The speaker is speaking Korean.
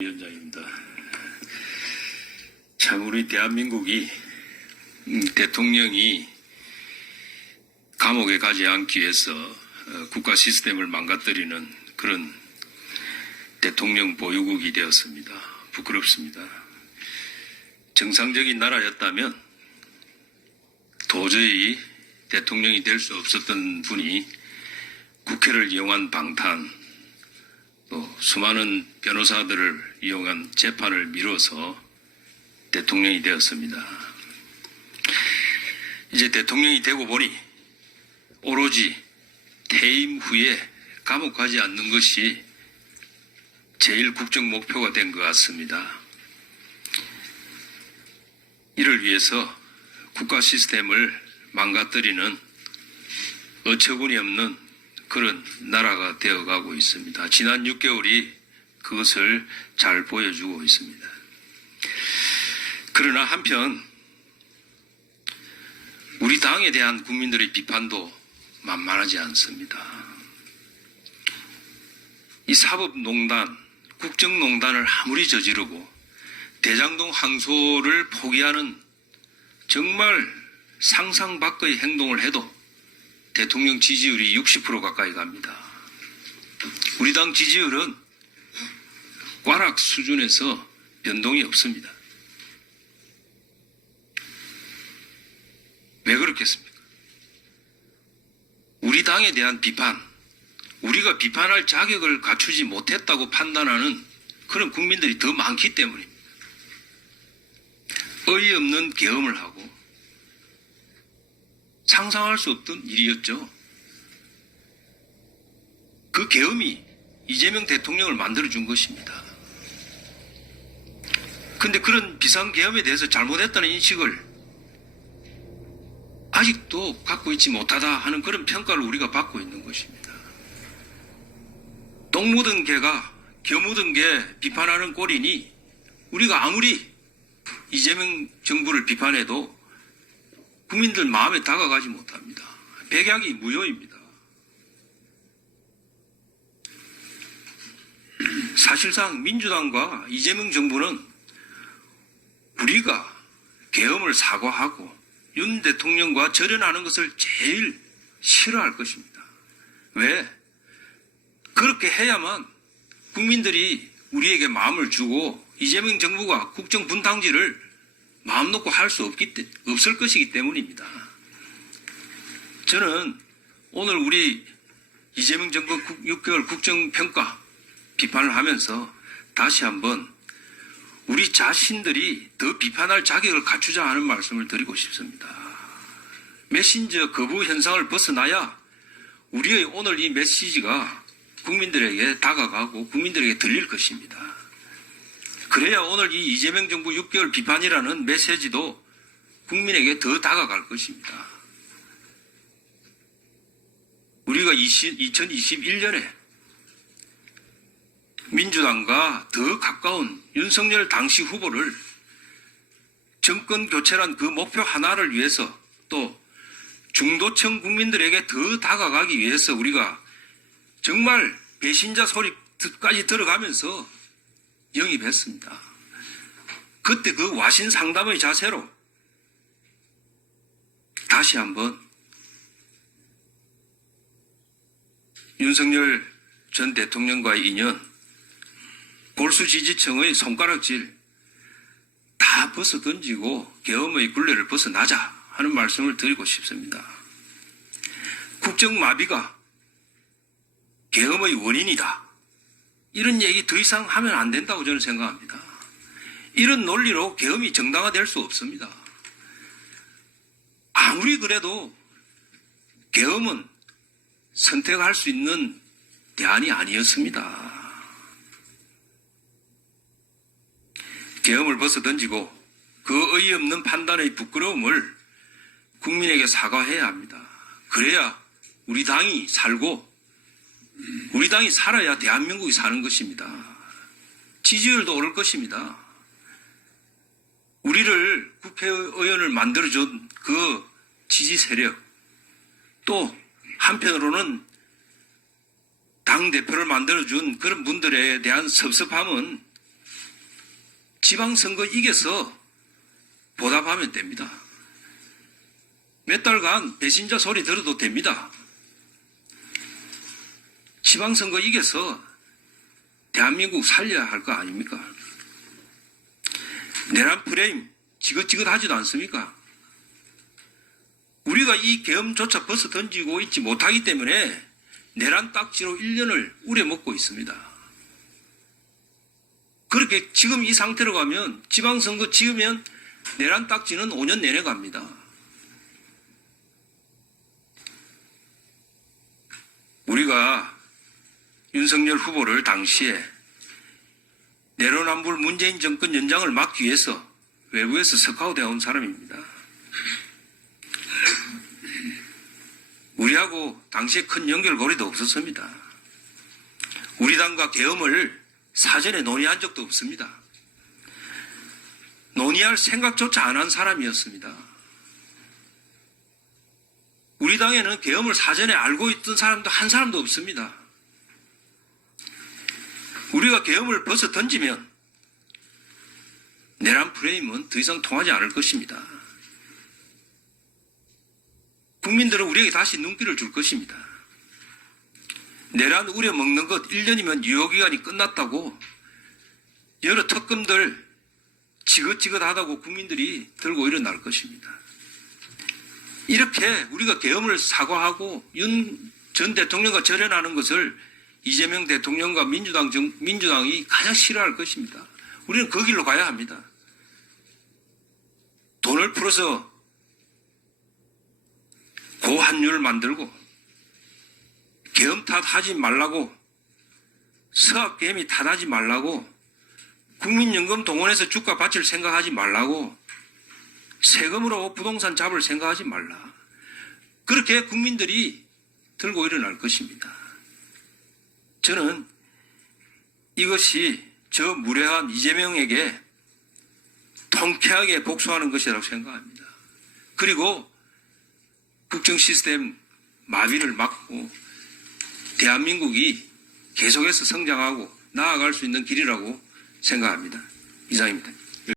위원장입니다. 참 우리 대한민국이 대통령이 감옥에 가지 않기 위해서 국가 시스템을 망가뜨리는 그런 대통령 보유국이 되었습니다. 부끄럽습니다. 정상적인 나라였다면 도저히 대통령이 될 수 없었던 분이 국회를 이용한 방탄, 또 수많은 변호사들을 이용한 재판을 미뤄서 대통령이 되었습니다. 이제 대통령이 되고 보니 오로지 퇴임 후에 감옥 가지 않는 것이 제일 국정 목표가 된 것 같습니다. 이를 위해서 국가 시스템을 망가뜨리는 어처구니 없는 그런 나라가 되어가고 있습니다. 지난 6개월이 그것을 잘 보여주고 있습니다. 그러나 한편 우리 당에 대한 국민들의 비판도 만만하지 않습니다. 이 사법농단, 국정농단을 아무리 저지르고 대장동 항소를 포기하는 정말 상상 밖의 행동을 해도 대통령 지지율이 60% 가까이 갑니다. 우리 당 지지율은 꽈락 수준에서 변동이 없습니다. 왜 그렇겠습니까? 우리 당에 대한 비판, 우리가 비판할 자격을 갖추지 못했다고 판단하는 그런 국민들이 더 많기 때문입니다. 어이없는 계엄을 하고 상상할 수 없던 일이었죠. 그 계엄이 이재명 대통령을 만들어준 것입니다. 그런데 그런 비상계엄에 대해서 잘못했다는 인식을 아직도 갖고 있지 못하다 하는 그런 평가를 우리가 받고 있는 것입니다. 똥 묻은 개가 겨 묻은 개 비판하는 꼴이니 우리가 아무리 이재명 정부를 비판해도 국민들 마음에 다가가지 못합니다. 백약이 무효입니다. 사실상 민주당과 이재명 정부는 우리가 계엄을 사과하고 윤 대통령과 절연하는 것을 제일 싫어할 것입니다. 왜? 그렇게 해야만 국민들이 우리에게 마음을 주고 이재명 정부가 국정 분탕질을 마음 놓고 할 수 없을 것이기 때문입니다. 저는 오늘 우리 이재명 정부 6개월 국정평가 비판을 하면서 다시 한번 우리 자신들이 더 비판할 자격을 갖추자 하는 말씀을 드리고 싶습니다. 메신저 거부 현상을 벗어나야 우리의 오늘 이 메시지가 국민들에게 다가가고 국민들에게 들릴 것입니다. 그래야 오늘 이 이재명 정부 6개월 비판이라는 메시지도 국민에게 더 다가갈 것입니다. 우리가 2021년에 민주당과 더 가까운 윤석열 당시 후보를 정권 교체란 그 목표 하나를 위해서 또 중도층 국민들에게 더 다가가기 위해서 우리가 정말 배신자 소리까지 들어가면서 영입했습니다. 그때 그 와신 상담의 자세로 다시 한번 윤석열 전 대통령과의 인연, 골수 지지층의 손가락질 다 벗어 던지고 계엄의 굴레를 벗어나자 하는 말씀을 드리고 싶습니다. 국정마비가 계엄의 원인이다. 이런 얘기 더 이상 하면 안 된다고 저는 생각합니다. 이런 논리로 계엄이 정당화될 수 없습니다. 아무리 그래도 계엄은 선택할 수 있는 대안이 아니었습니다. 계엄을 벗어던지고 그 어이없는 판단의 부끄러움을 국민에게 사과해야 합니다. 그래야 우리 당이 살고 우리 당이 살아야 대한민국이 사는 것입니다. 지지율도 오를 것입니다. 우리를 국회의원을 만들어준 그 지지 세력, 또 한편으로는 당대표를 만들어준 그런 분들에 대한 섭섭함은 지방선거 이겨서 보답하면 됩니다. 몇 달간 배신자 소리 들어도 됩니다. 지방선거 이겨서 대한민국 살려야 할 거 아닙니까? 내란 프레임 지긋지긋하지도 않습니까? 우리가 이 계엄조차 벗어 던지고 있지 못하기 때문에 내란 딱지로 1년을 우려먹고 있습니다. 그렇게 지금 이 상태로 가면 지방선거 지으면 내란 딱지는 5년 내내 갑니다. 우리가 윤석열 후보를 당시에 내로남불 문재인 정권 연장을 막기 위해서 외부에서 스카우트해 온 사람입니다. 우리하고 당시에 큰 연결고리도 없었습니다. 우리 당과 계엄을 사전에 논의한 적도 없습니다. 논의할 생각조차 안 한 사람이었습니다. 우리 당에는 계엄을 사전에 알고 있던 사람도 한 사람도 없습니다. 우리가 계엄을 벗어 던지면 내란 프레임은 더 이상 통하지 않을 것입니다. 국민들은 우리에게 다시 눈길을 줄 것입니다. 내란 우려먹는 것 1년이면 유효기간이 끝났다고 여러 특검들 지긋지긋하다고 국민들이 들고 일어날 것입니다. 이렇게 우리가 계엄을 사과하고 윤 전 대통령과 절연하는 것을 이재명 대통령과 민주당이 가장 싫어할 것입니다. 우리는 그 길로 가야 합니다. 돈을 풀어서 고환율을 만들고 계엄 탓하지 말라고 서학계엄이 탓하지 말라고 국민연금 동원해서 주가 받칠 생각하지 말라고 세금으로 부동산 잡을 생각하지 말라. 그렇게 국민들이 들고 일어날 것입니다. 저는 이것이 저 무례한 이재명에게 통쾌하게 복수하는 것이라고 생각합니다. 그리고 국정 시스템 마비를 막고 대한민국이 계속해서 성장하고 나아갈 수 있는 길이라고 생각합니다. 이상입니다.